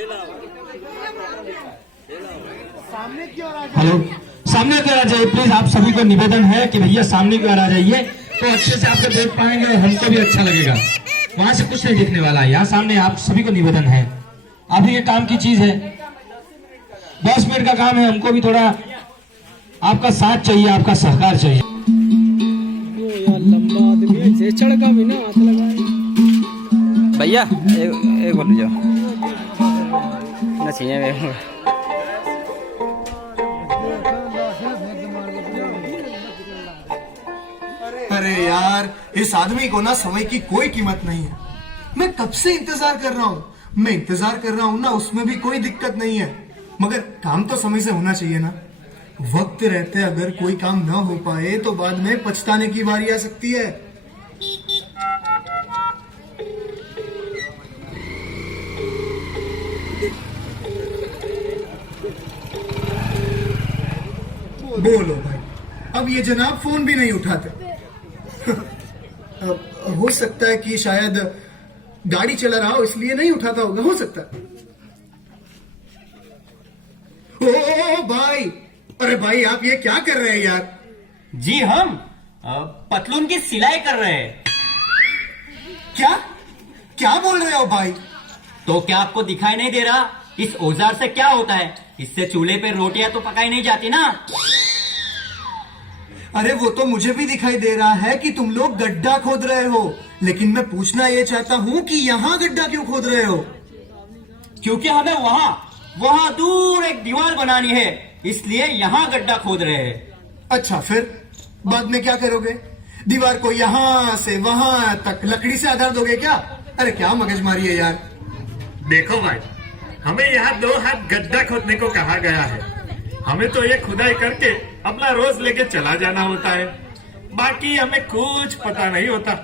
Hello, सामने की ओर आ जाइए प्लीज। आप सभी को निवेदन है कि भैया सामने की ओर आ जाइए, तो अच्छे से आपको देख पाएंगे और हमको भी अच्छा लगेगा। वहां से कुछ नहीं दिखने वाला है, यहाँ सामने आप सभी को निवेदन है। आप ये काम की चीज है, 10 मिनट का काम है, हमको भी थोड़ा आपका साथ चाहिए, आपका सहकार चाहिए। लंबा आदमी से चढ़का भी ना हाथ लगाए भैया, एक बोल जाओ ना सीने में। अरे यार, इस आदमी को ना समय की कोई कीमत नहीं है। मैं कब से इंतजार कर रहा हूँ, मैं इंतजार कर रहा हूँ ना, उसमें भी कोई दिक्कत नहीं है, मगर काम तो समय से होना चाहिए ना। वक्त रहते अगर कोई काम ना हो पाए तो बाद में पछताने की बारी आ सकती है। बोलो भाई, अब ये जनाब फोन भी नहीं उठाते। हो सकता है कि शायद गाड़ी चला रहा हो इसलिए नहीं उठाता होगा, हो सकता है। ओ भाई, अरे भाई आप ये क्या कर रहे हैं यार? जी हम पतलून की सिलाई कर रहे हैं। क्या क्या बोल रहे हो भाई? तो क्या आपको दिखाई नहीं दे रहा इस औजार से क्या होता है? इससे चूल्हे पे रोटियां तो पकाई नहीं जाती ना। अरे वो तो मुझे भी दिखाई दे रहा है कि तुम लोग गड्ढा खोद रहे हो, लेकिन मैं पूछना ये चाहता हूँ कि यहाँ गड्ढा क्यों खोद रहे हो? क्योंकि हमें वहाँ दूर एक दीवार बनानी है, इसलिए यहाँ गड्ढा खोद रहे हैं। अच्छा, फिर बाद में क्या करोगे? दीवार को यहाँ से वहां तक लकड़ी से आधार दोगे क्या? अरे क्या मगजमारी है यार। देखो भाई, हमें यहाँ 2 हाथ गड्ढा खोदने को कहा गया है। हमें तो ये खुदाई करके अपना रोज लेके चला जाना होता है, बाकी हमें कुछ पता नहीं होता।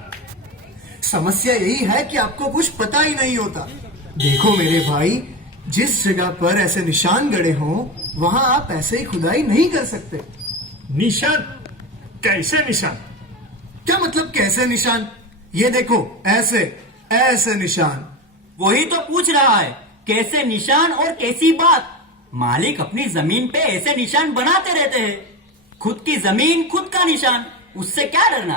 समस्या यही है कि आपको कुछ पता ही नहीं होता। देखो मेरे भाई, जिस जगह पर ऐसे निशान गड़े हों वहां आप ऐसे ही खुदाई नहीं कर सकते। निशान? कैसे निशान? क्या मतलब कैसे निशान? ये देखो, ऐसे ऐसे निशान। वही तो पूछ रहा है, कैसे निशान और कैसी बात? मालिक अपनी जमीन पे ऐसे निशान बनाते रहते हैं। खुद की जमीन खुद का निशान, उससे क्या डरना?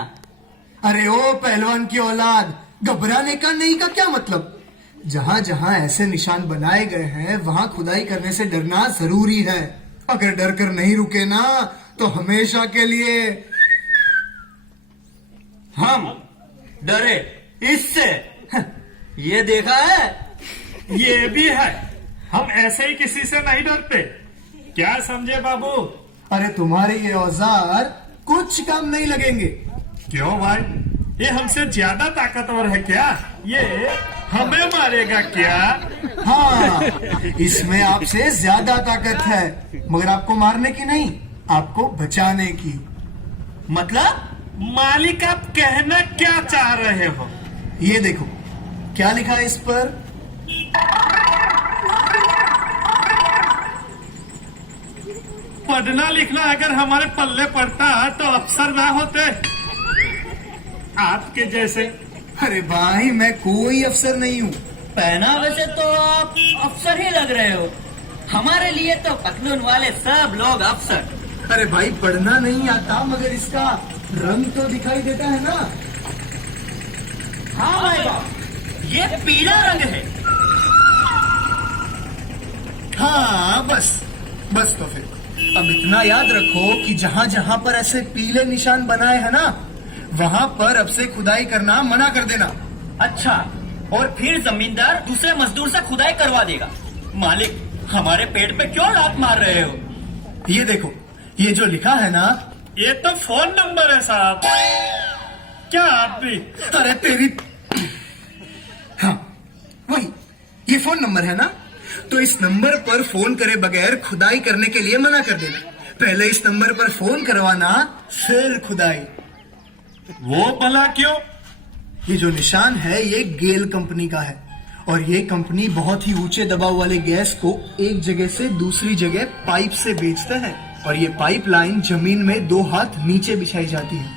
अरे ओ पहलवान की औलाद, घबराने का नहीं का क्या मतलब? जहां जहां ऐसे निशान बनाए गए हैं वहां खुदाई करने से डरना जरूरी है। अगर डर कर नहीं रुके ना तो हमेशा के लिए। हम डरे इससे? ये देखा है? ये भी है, हम ऐसे ही किसी से नहीं डरते। क्या समझे बाबू? अरे तुम्हारे ये औजार कुछ काम नहीं लगेंगे। क्यों भाई, ये हमसे ज्यादा ताकतवर है क्या? ये हमें मारेगा क्या? हाँ, इसमें आपसे ज्यादा ताकत है, मगर आपको मारने की नहीं, आपको बचाने की। मतलब? मालिक आप कहना क्या चाह रहे हो? ये देखो क्या लिखा है इस पर। पढ़ना लिखना अगर हमारे पल्ले पड़ता तो अफसर ना होते आपके जैसे। अरे भाई, मैं कोई अफसर नहीं हूँ। पहनावे से तो आप अफसर ही लग रहे हो। हमारे लिए तो पतलून वाले सब लोग अफसर। अरे भाई, पढ़ना नहीं आता मगर इसका रंग तो दिखाई देता है ना। हाँ भाई बाप, ये पीला रंग है। हाँ बस बस, तो फिर अब इतना याद रखो कि जहां जहां पर ऐसे पीले निशान बनाए हैं ना, वहां पर अब से खुदाई करना मना कर देना। अच्छा, और फिर जमींदार दूसरे मजदूर से खुदाई करवा देगा। मालिक, हमारे पेट पे क्यों लात मार रहे हो? ये देखो, ये जो लिखा है ना, ये तो फोन नंबर है साहब। क्या आप भी? अरे तेरी, हाँ वही, ये फोन नंबर है ना, तो इस नंबर पर फोन करे बगैर खुदाई करने के लिए मना कर देना। पहले इस नंबर पर फोन करवाना, फिर खुदाई। वो भला क्यों? ये जो निशान है ये गेल कंपनी का है, और ये कंपनी बहुत ही ऊंचे दबाव वाले गैस को एक जगह से दूसरी जगह पाइप से बेचता है, और ये पाइपलाइन जमीन में 2 हाथ नीचे बिछाई जाती है।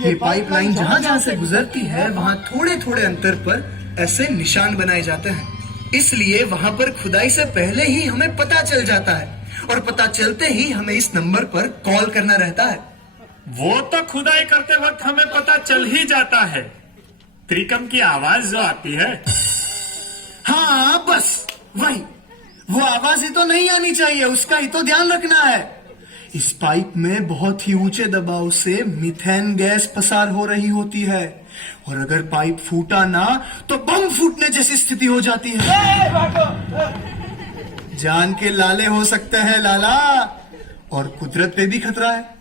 ये पाइपलाइन जहां जहां से गुजरती है वहां थोड़े थोड़े अंतर पर ऐसे निशान बनाए जाते हैं। इसलिए वहां पर खुदाई से पहले ही हमें पता चल जाता है और पता चलते ही हमें इस नंबर पर कॉल करना रहता है। वो तो खुदाई करते वक्त हमें पता चल ही जाता है। त्रिकम की आवाज जो आती है, हाँ बस वही, वो आवाज ही तो नहीं आनी चाहिए, उसका ही तो ध्यान रखना है। इस पाइप में बहुत ही ऊंचे दबाव से मीथेन गैस पसार हो रही होती है और अगर पाइप फूटा ना तो बम फूटने जैसी स्थिति हो जाती है। जान के लाले हो सकते हैं लाला, और कुदरत पे भी खतरा है।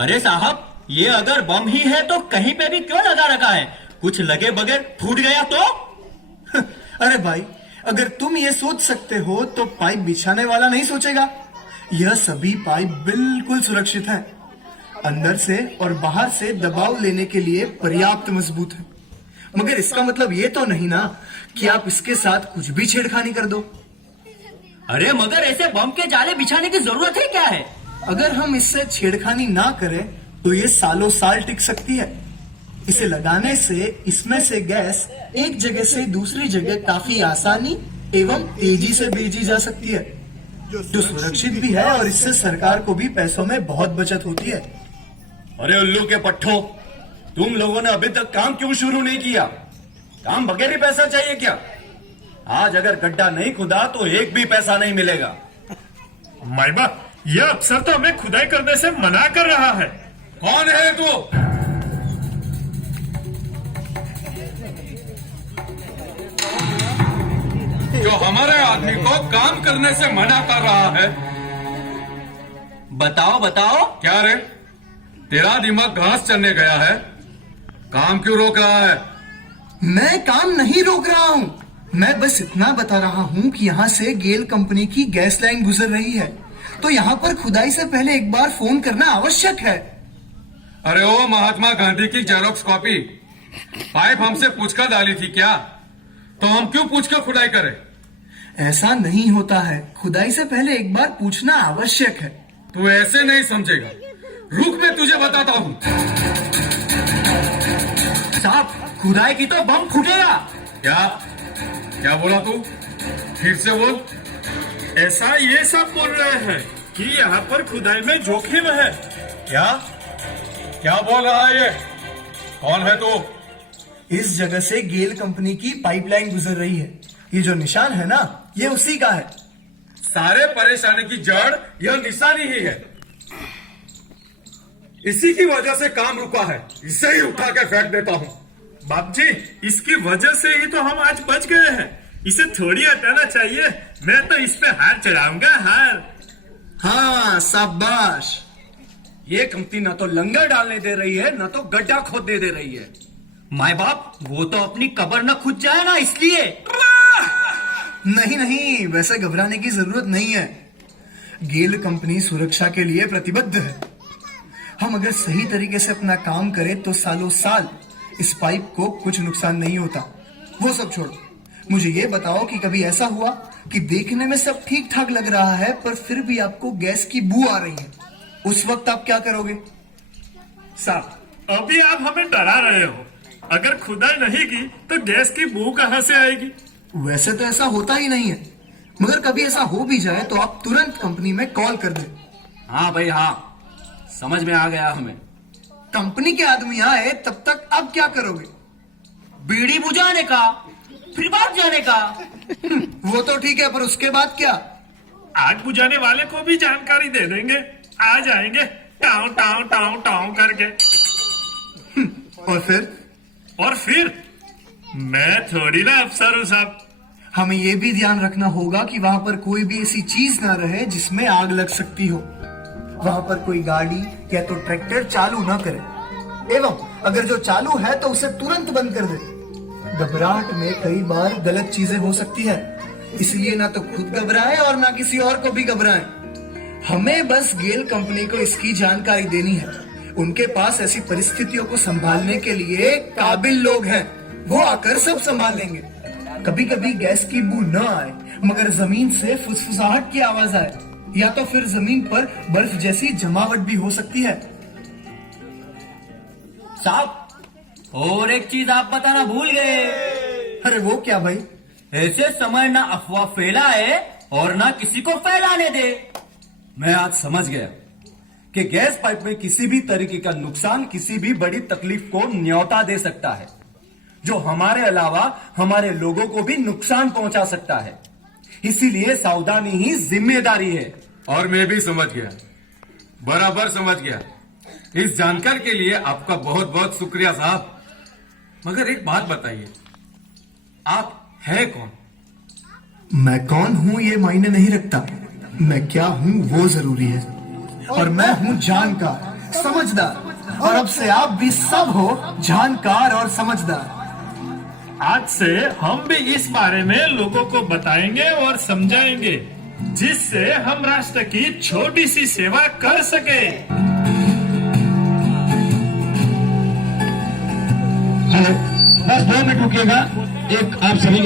अरे साहब, ये अगर बम ही है तो कहीं पे भी क्यों लगा रखा है? कुछ लगे बगैर फूट गया तो? अरे भाई, अगर तुम ये सोच सकते हो तो पाइप बिछाने वाला नहीं सोचेगा। यह सभी पाइप बिल्कुल सुरक्षित है, अंदर से और बाहर से दबाव लेने के लिए पर्याप्त मजबूत है। मगर इसका मतलब ये तो नहीं ना कि आप इसके साथ कुछ भी छेड़खानी कर दो। अरे मगर ऐसे बम के जाले बिछाने की जरूरत है क्या है? अगर हम इससे छेड़खानी ना करें तो ये सालों साल टिक सकती है। इसे लगाने से इसमें से गैस एक जगह से दूसरी जगह काफी आसानी एवं तेजी से भेजी जा सकती है, जो सुरक्षित भी है और इससे सरकार को भी पैसों में बहुत बचत होती है। अरे उल्लू के पट्टो, तुम लोगों ने अभी तक काम क्यों शुरू नहीं किया? काम बगैर ही पैसा चाहिए क्या? आज अगर गड्ढा नहीं खुदा तो एक भी पैसा नहीं मिलेगा। माइबा, यह अफसर तो हमें खुदाई करने से मना कर रहा है। कौन है तू? जो हमारे आदमी को काम करने से मना कर रहा है? बताओ बताओ। क्या रे, तेरा दिमाग घास चरने गया है? काम क्यों रोक रहा है? मैं काम नहीं रोक रहा हूँ, मैं बस इतना बता रहा हूँ कि यहाँ से गेल कंपनी की गैस लाइन गुजर रही है, तो यहाँ पर खुदाई से पहले एक बार फोन करना आवश्यक है। अरे ओ महात्मा गांधी की जेरोक्स कॉपी, पाइप हमसे पूछकर डाली थी क्या? तो हम क्यों पूछ कर खुदाई करें? ऐसा नहीं होता है, खुदाई से पहले एक बार पूछना आवश्यक है। तू ऐसे नहीं समझेगा, रुक मैं तुझे बताता हूँ। साहब, खुदाई की तो बम फूटेगा। क्या क्या बोला तू? फिर से बोल। ऐसा ये सब बोल रहे हैं कि यहाँ पर खुदाई में जोखिम है। क्या क्या बोल रहा है ये? कौन है तू? इस जगह से गेल कंपनी की पाइपलाइन गुजर रही है, ये जो निशान है ना, ये उसी का है। सारे परेशानी की जड़ यह निशानी ही है। इसी की वजह से काम रुका है, इसे ही उठा के फेंक देता हूँ। बाप जी, इसकी वजह से ही तो हम आज बच गए हैं। इसे थोड़ी हटाना चाहिए। मैं तो इस पे हार चढ़ाऊंगा, हार। हाँ शाबाश। ये कंपनी ना तो लंगर डालने दे रही है, ना तो गड्ढा खोदने दे रही है। माय बाप, वो तो अपनी कब्र न खुद जाए ना, इसलिए। नहीं नहीं, वैसे घबराने की जरूरत नहीं है। गेल कंपनी सुरक्षा के लिए प्रतिबद्ध है। हम अगर सही तरीके से अपना काम करें तो सालों साल इस पाइप को कुछ नुकसान नहीं होता। वो सब छोड़ो, मुझे ये बताओ कि कभी ऐसा हुआ कि देखने में सब ठीक ठाक लग रहा है पर फिर भी आपको गैस की बू आ रही है, उस वक्त आप क्या करोगे? साहब, अभी आप हमें डरा रहे हो। अगर खुदाई नहीं की तो गैस की बू कहां से आएगी? वैसे तो ऐसा होता ही नहीं है, मगर कभी ऐसा हो भी जाए तो आप तुरंत कंपनी में कॉल कर दें। हाँ भाई हाँ, समझ में आ गया हमें। कंपनी के आदमी आए तब तक आप क्या करोगे? बीड़ी बुझाने का, फिर भाग जाने का। वो तो ठीक है, पर उसके बाद क्या? आग बुझाने वाले को भी जानकारी दे देंगे, आ जाएंगे टाउ टाउ टाउ टाउ करके। और फिर मैं थोड़ी ना अफसर हूँ साहब। हमें ये भी ध्यान रखना होगा कि वहां पर कोई भी ऐसी चीज ना रहे जिसमें आग लग सकती हो। वहां पर कोई गाड़ी या तो ट्रैक्टर चालू ना करे, एवं अगर जो चालू है तो उसे तुरंत बंद कर दे। घबराहट में कई बार गलत चीजें हो सकती है, इसलिए ना तो खुद घबराएं और ना किसी और को भी घबराएं। हमें बस गेल कंपनी को इसकी जानकारी देनी है। उनके पास ऐसी परिस्थितियों को संभालने के लिए काबिल लोग हैं, वो आकर सब संभाल लेंगे। कभी कभी गैस की बू न आए मगर जमीन से फुसफुसाहट की आवाज आए, या तो फिर जमीन पर बर्फ जैसी जमावट भी हो सकती है। साहब, और एक चीज आप बताना भूल गए। अरे वो क्या भाई? ऐसे समय ना अफवाह फैलाए और ना किसी को फैलाने दे। मैं आज समझ गया कि गैस पाइप में किसी भी तरीके का नुकसान किसी भी बड़ी तकलीफ को न्योता दे सकता है, जो हमारे अलावा हमारे लोगों को भी नुकसान पहुंचा सकता है। इसीलिए सावधानी ही जिम्मेदारी है। और मैं भी समझ गया, बराबर समझ गया। इस जानकारी के लिए आपका बहुत बहुत शुक्रिया साहब। मगर एक बात बताइए, आप है कौन? मैं कौन हूं ये मायने नहीं रखता, मैं क्या हूं वो जरूरी है। और मैं हूं जानकार, समझदार, और अब से आप भी सब हो जानकार और समझदार। आज से हम भी इस बारे में लोगों को बताएंगे और समझाएंगे, जिससे हम राष्ट्र की छोटी सी सेवा कर सके। हेलो, बस 2 मिनट रुकिएगा। एक आप सभी